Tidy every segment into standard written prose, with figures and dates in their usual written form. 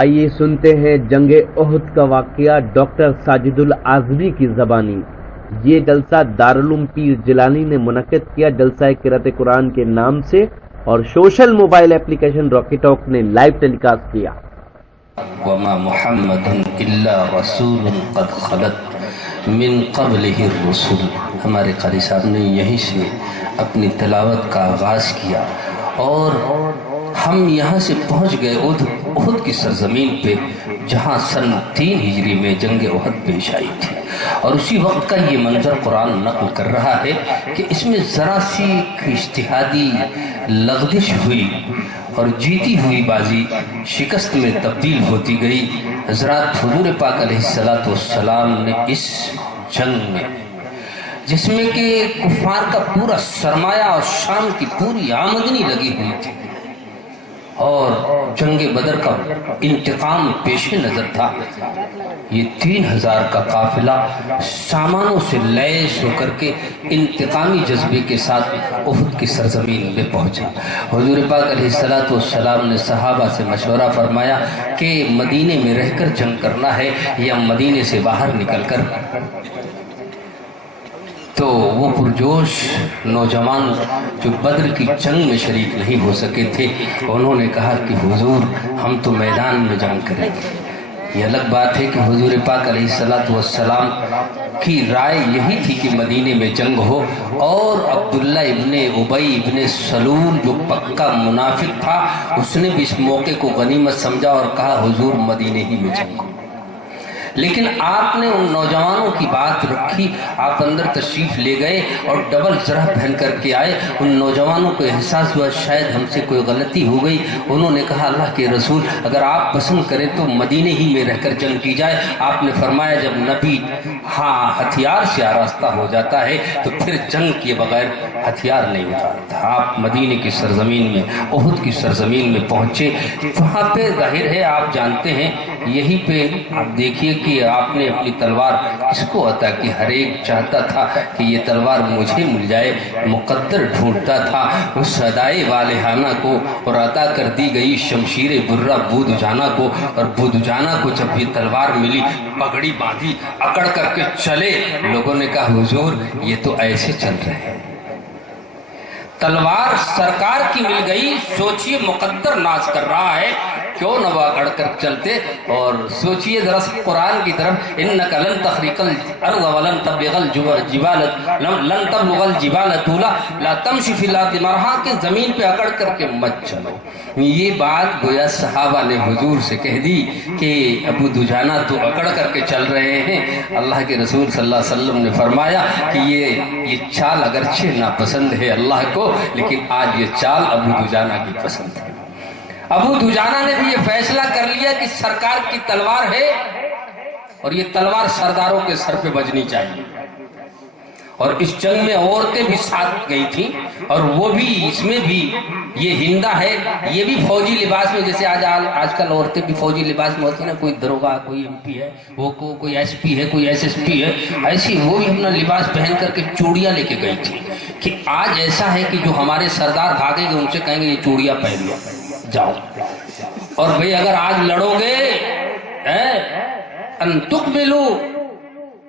آئیے سنتے ہیں جنگ احد کا واقعہ ڈاکٹر ساجد العازمی کی زبانی۔ یہ جلسہ دارالعلوم پیر جیلانی نے منعقد کیا جلسہ قرأت قرآن کے نام سے، اور سوشل موبائل اپلیکیشن راکی ٹاک نے لائیو ٹیلی کاسٹ کیا۔ وما محمد الا رسول قد خلت من قبلہ الرسل۔ ہمارے قاری صاحب نے یہیں سے اپنی تلاوت کا آغاز کیا، اور ہم یہاں سے پہنچ گئے احد کی سرزمین پہ، جہاں سن 3 ہجری میں جنگ احد پیش آئی تھی، اور اسی وقت کا یہ منظر قرآن نقل کر رہا ہے کہ اس میں ذرا سی اجتہادی لغزش ہوئی اور جیتی ہوئی بازی شکست میں تبدیل ہوتی گئی۔ حضرات حضور پاک علیہ السلام نے اس جنگ میں، جس میں کہ کفار کا پورا سرمایہ اور شام کی پوری آمدنی لگی ہوئی تھی، اور جنگ بدر کا انتقام پیش نظر تھا، یہ 3000 کا قافلہ سامانوں سے لیس ہو کر کے انتقامی جذبے کے ساتھ احد کی سرزمین میں پہنچا۔ حضور پاک علیہ السلام نے صحابہ سے مشورہ فرمایا کہ مدینے میں رہ کر جنگ کرنا ہے یا مدینے سے باہر نکل کر۔ تو وہ پرجوش نوجوان جو بدر کی جنگ میں شریک نہیں ہو سکے تھے، انہوں نے کہا کہ حضور ہم تو میدان میں جنگ کریں گے۔ یہ الگ بات ہے کہ حضور پاک علیہ السلام کی رائے یہی تھی کہ مدینے میں جنگ ہو، اور عبداللہ ابن ابی ابن سلول جو پکا منافق تھا، اس نے بھی اس موقع کو غنیمت سمجھا اور کہا حضور مدینے ہی میں جنگ ہو۔ لیکن آپ نے ان نوجوانوں کی بات رکھی، آپ اندر تشریف لے گئے اور ڈبل زرہ پہن کر کے آئے۔ ان نوجوانوں کو احساس ہوا شاید ہم سے کوئی غلطی ہو گئی۔ انہوں نے کہا اللہ کے رسول اگر آپ پسند کریں تو مدینے ہی میں رہ کر جنگ کی جائے۔ آپ نے فرمایا جب نبی ہتھیار سے آراستہ ہو جاتا ہے تو پھر جنگ کیے بغیر ہتھیار نہیں اتارتا۔ آپ مدینے کی سرزمین میں، احد کی سرزمین میں پہنچے۔ وہاں پہ ظاہر ہے آپ جانتے ہیں، یہی پہ آپ دیکھیے کہ آپ نے اپنی تلوار کس کو عطا کی؟ ہر ایک چاہتا تھا کہ یہ تلوار مجھے مل جائے، مقدر ڈھونڈتا تھا اس ہدائے والہانہ کو، اور عطا کر دی گئی شمشیر برہ بودجانہ کو۔ اور بودجانہ کو جب یہ تلوار ملی، پگڑی باندھی، اکڑ کر کے چلے۔ لوگوں نے کہا حضور یہ تو ایسے چل رہے ہیں، تلوار سرکار کی مل گئی، سوچئے مقدر ناز کر رہا ہے، کیوں نہ وہ اکڑ کر چلتے۔ اور سوچئے ذرا قرآن کی طرف، انک لن تخرق الارض ولن تبلغ الجبال طولا لا تمشی فی الارض مرحا، کہ زمین پہ اکڑ کر کے مت چلو۔ یہ بات گویا صحابہ نے حضور سے کہہ دی کہ ابو دجانہ تو اکڑ کر کے چل رہے ہیں۔ اللہ کے رسول صلی اللہ علیہ وسلم نے فرمایا کہ یہ چال اگرچہ ناپسند ہے اللہ کو، لیکن آج یہ چال ابو دجانہ کی پسند ہے۔ ابو دجانہ نے بھی یہ فیصلہ کر لیا کہ سرکار کی تلوار ہے، اور یہ تلوار سرداروں کے سر پہ بجنی چاہیے۔ اور اس جنگ میں عورتیں بھی ساتھ گئی تھیں، اور وہ بھی، اس میں بھی یہ ہندہ ہے، یہ بھی فوجی لباس میں، جیسے آج کل عورتیں بھی فوجی لباس میں ہوتی ہیں نا، کوئی دروگا، کوئی ایم پی ہے، وہ کوئی ایس پی ہے، کوئی ایس ایس پی ہے، ایسی وہ بھی اپنا لباس پہن کر کے چوڑیاں لے کے گئی تھی کہ آج ایسا ہے کہ جو ہمارے سردار بھاگیں گے ان سے کہیں گے یہ چوڑیاں پہن لو جاؤ۔ اور بھئی اگر آج لڑو گے ان تقبلوا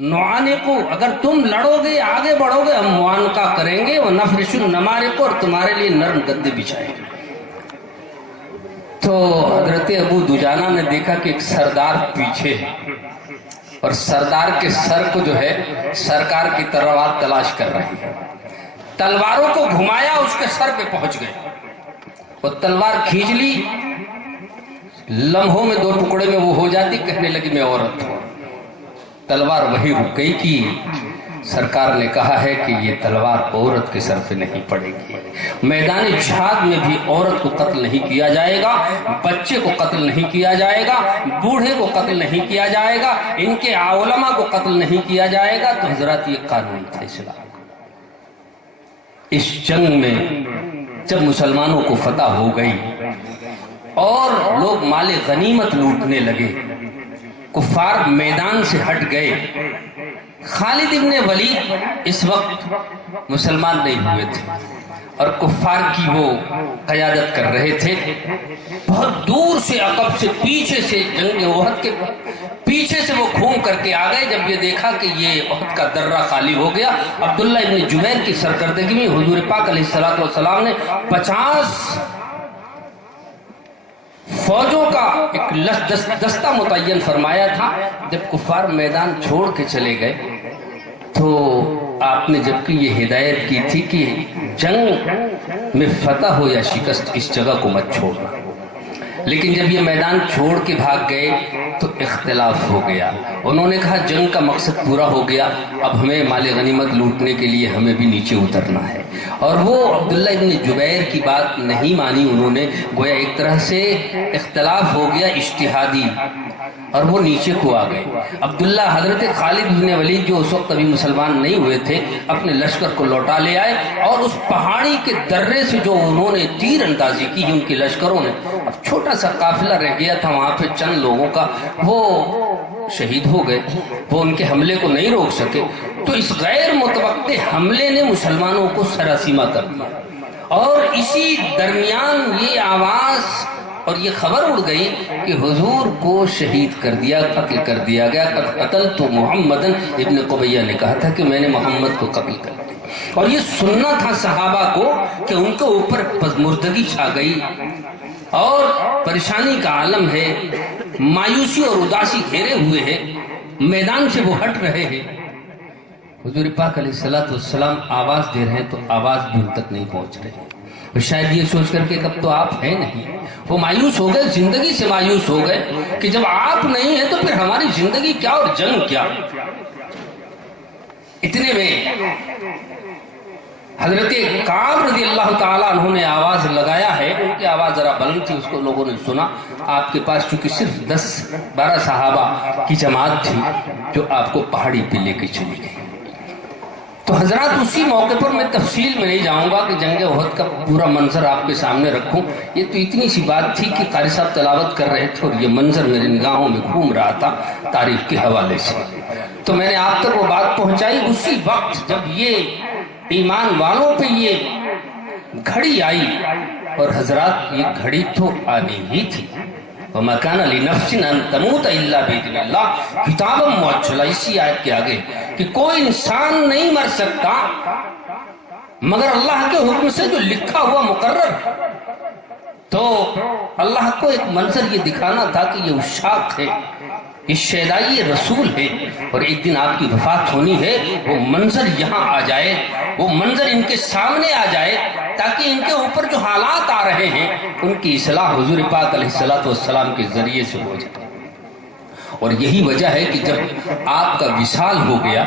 نعانقوا، اگر تم لڑو گے آگے بڑھو گے ہم معانقہ کریں گے، ونفرش النمارق، اور تمہارے لیے نرم گدے بچھائیں گے۔ تو حضرت ابو دجانہ نے دیکھا کہ ایک سردار پیچھے ہے، اور سردار کے سر کو جو ہے سرکار کی تلوار تلاش کر رہی ہے۔ تلواروں کو گھمایا، اس کے سر پہ پہنچ گئے، وہ تلوار کھینچ لی، لمحوں میں 2 ٹکڑے میں وہ ہو جاتی، کہنے لگی میں عورت ہوں۔ تلوار وہی رک گئی کہ سرکار نے کہا ہے کہ یہ تلوار عورت کے سر پہ نہیں پڑے گی۔ میدان جہاد میں بھی عورت کو قتل نہیں کیا جائے گا، بچے کو قتل نہیں کیا جائے گا، بوڑھے کو قتل نہیں کیا جائے گا، ان کے علماء کو قتل نہیں کیا جائے گا۔ تو حضرات یہ قانون تھا اسلام۔ اس جنگ میں جب مسلمانوں کو فتح ہو گئی اور لوگ مال غنیمت لوٹنے لگے، کفار میدان سے ہٹ گئے، خالد ابن ولید اس وقت مسلمان نہیں ہوئے تھے، اور کفار کی وہ قیادت کر رہے تھے. بہت دور سے عقب سے پیچھے سے جنگ احد کے پیچھے سے وہ گھوم کر کے آ گئے. جب یہ دیکھا کہ یہ احد کا درہ خالی ہو گیا, عبداللہ ابن جبیر کی سرکردگی میں حضور پاک علیہ السلام نے 50 فوجوں کا ایک دستہ متعین فرمایا تھا. جب کفار میدان چھوڑ کے چلے گئے تو آپ نے جبکہ یہ ہدایت کی تھی کہ جنگ میں فتح ہو یا شکست اس جگہ کو مت چھوڑنا, لیکن جب یہ میدان چھوڑ کے بھاگ گئے تو اختلاف ہو گیا. انہوں نے کہا جنگ کا مقصد پورا ہو گیا, اب ہمیں مال غنیمت لوٹنے کے لیے ہمیں بھی نیچے اترنا ہے. اور وہ عبداللہ ابن جبیر کی بات نہیں مانی انہوں نے, گویا ایک طرح سے اختلاف ہو گیا اجتہادی, اور وہ نیچے کو آ گئے. عبداللہ حضرت خالد بن ولید جو اس وقت ابھی مسلمان نہیں ہوئے تھے اپنے لشکر کو لوٹا لے آئے, اور اس پہاڑی کے درے سے جو انہوں نے تیر اندازی کی ان کے لشکروں نے, اب چھوٹا سا قافلہ رہ گیا تھا وہاں پہ چند لوگوں کا, وہ شہید ہو گئے, وہ ان کے حملے کو نہیں روک سکے. تو اس غیر متوقع حملے نے مسلمانوں کو سراسیمہ کر دیا, اور اسی درمیان یہ آواز اور یہ خبر اڑ گئی کہ حضور کو شہید کر دیا, قتل کر دیا گیا. قتل تو محمدن, ابن قبیہ نے کہا تھا کہ میں نے محمد کو قتل کر دیا. اور یہ سننا تھا صحابہ کو کہ ان کے اوپر مردگی چھا گئی اور پریشانی کا عالم ہے, مایوسی اور اداسی گھیرے ہوئے ہے, میدان سے وہ ہٹ رہے ہیں. حضور پاک علیہ السلام آواز دے رہے ہیں تو آواز بھی ان تک نہیں پہنچ رہی, اور شاید یہ سوچ کر کہ اب تو آپ ہیں نہیں. وہ مایوس ہو گئے, زندگی سے مایوس ہو گئے کہ جب آپ نہیں ہیں تو پھر ہماری زندگی کیا اور جنگ کیا. اتنے میں حضرت کعب رضی اللہ تعالیٰ عنہ نے آواز لگایا ہے, ان کی آواز ذرا بلند تھی, اس کو لوگوں نے سنا. آپ کے پاس چونکہ صرف 10-12 صحابہ کی جماعت تھی جو آپ کو پہاڑی پہ لے کے چلی گئی. تو حضرات اسی موقع پر میں تفصیل میں نہیں جاؤں گا کہ جنگ احد کا پورا منظر آپ کے سامنے رکھوں. یہ تو اتنی سی بات تھی کہ قاری صاحب تلاوت کر رہے تھے اور یہ منظر میرے نگاہوں میں گھوم رہا تھا تاریخ کے حوالے سے, تو میں نے آپ تک وہ بات پہنچائی. اسی وقت جب یہ ایمان والوں پہ یہ گھڑی آئی, اور حضرات یہ گھڑی تو آنی ہی تھی, وَمَا كَانَ لِنَفْسٍ أَن تَمُوتَ إِلَّا بِإِذْنِ اللَّهِ, کتابم مؤجلہ, اسی آیت کے آگے کہ کوئی انسان نہیں مر سکتا مگر اللہ کے حکم سے جو لکھا ہوا مقرر. تو اللہ کو ایک منظر یہ دکھانا تھا کہ یہ عشاق ہے, یہ شیدائی رسول ہے, اور ایک دن آپ کی وفات ہونی ہے. وہ منظر یہاں آ جائے, وہ منظر ان کے سامنے آ جائے, تاکہ ان کے اوپر جو حالات آ رہے ہیں ان کی اصلاح حضور پاک علیہ السلام کے ذریعے سے ہو جائے. اور یہی وجہ ہے کہ جب آپ کا وصال ہو گیا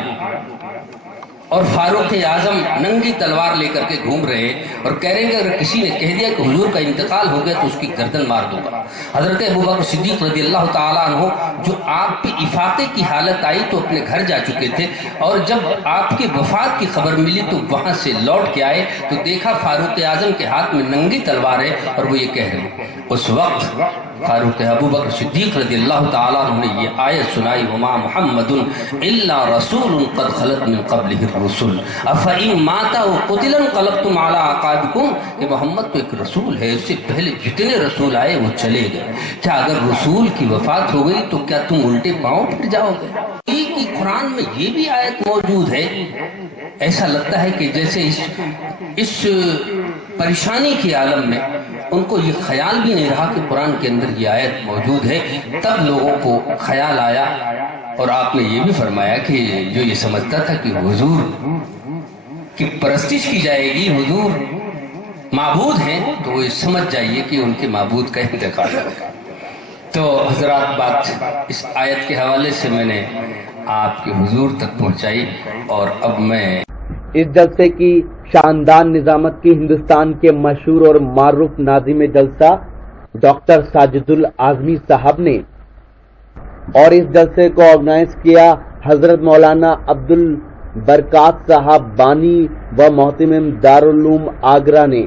اور فاروق اعظم ننگی تلوار لے کر کے گھوم رہے اور کہہ رہے ہیں کہ اگر کسی نے کہہ دیا کہ حضور کا انتقال ہو گیا تو اس کی گردن مار دوں گا. حضرت ابوبکر صدیق رضی اللہ تعالیٰ عنہ جو آپ پہ افاقے کی حالت آئی تو اپنے گھر جا چکے تھے, اور جب آپ کے وفات کی خبر ملی تو وہاں سے لوٹ کے آئے تو دیکھا فاروق اعظم کے ہاتھ میں ننگی تلوار ہے, اور وہ یہ کہہ رہے ہیں. اس وقت فاروق ابوبکر صدیق رضی اللہ تعالیٰ عنہ نے یہ آیت سنائی, وما محمد الا رسول قد خلت من قبلہ الرسل افإن مات وقتل انقلبتم علی اعقابکم, کہ محمد تو ایک رسول ہے, اس سے پہلے جتنے رسول آئے وہ چلے گئے, کیا اگر رسول کی وفات ہو گئی تو کیا تم الٹے پاؤں پھر جاؤ گے. کہ قرآن میں یہ بھی آیت موجود ہے. ایسا لگتا ہے کہ جیسے اس پریشانی کے عالم میں ان کو یہ خیال بھی نہیں رہا کہ قرآن کے اندر یہ آیت موجود ہے. تب لوگوں کو خیال آیا, اور آپ نے یہ بھی فرمایا کہ جو یہ سمجھتا تھا کہ حضور کی پرستش کی جائے گی, حضور معبود ہیں, تو وہ سمجھ جائیے کہ ان کے معبود کا انتقال ہے. تو حضرات بات اس آیت کے حوالے سے میں نے آپ کے حضور تک پہنچائی, اور اب میں اس جلسے کی شاندار نظامت کی ہندوستان کے مشہور اور معروف ناظم جلسہ ڈاکٹر ساجد العازمی صاحب نے, اور اس جلسے کو آرگنائز کیا حضرت مولانا عبد البرکات صاحب بانی و محتمم دارالعلوم آگرہ نے.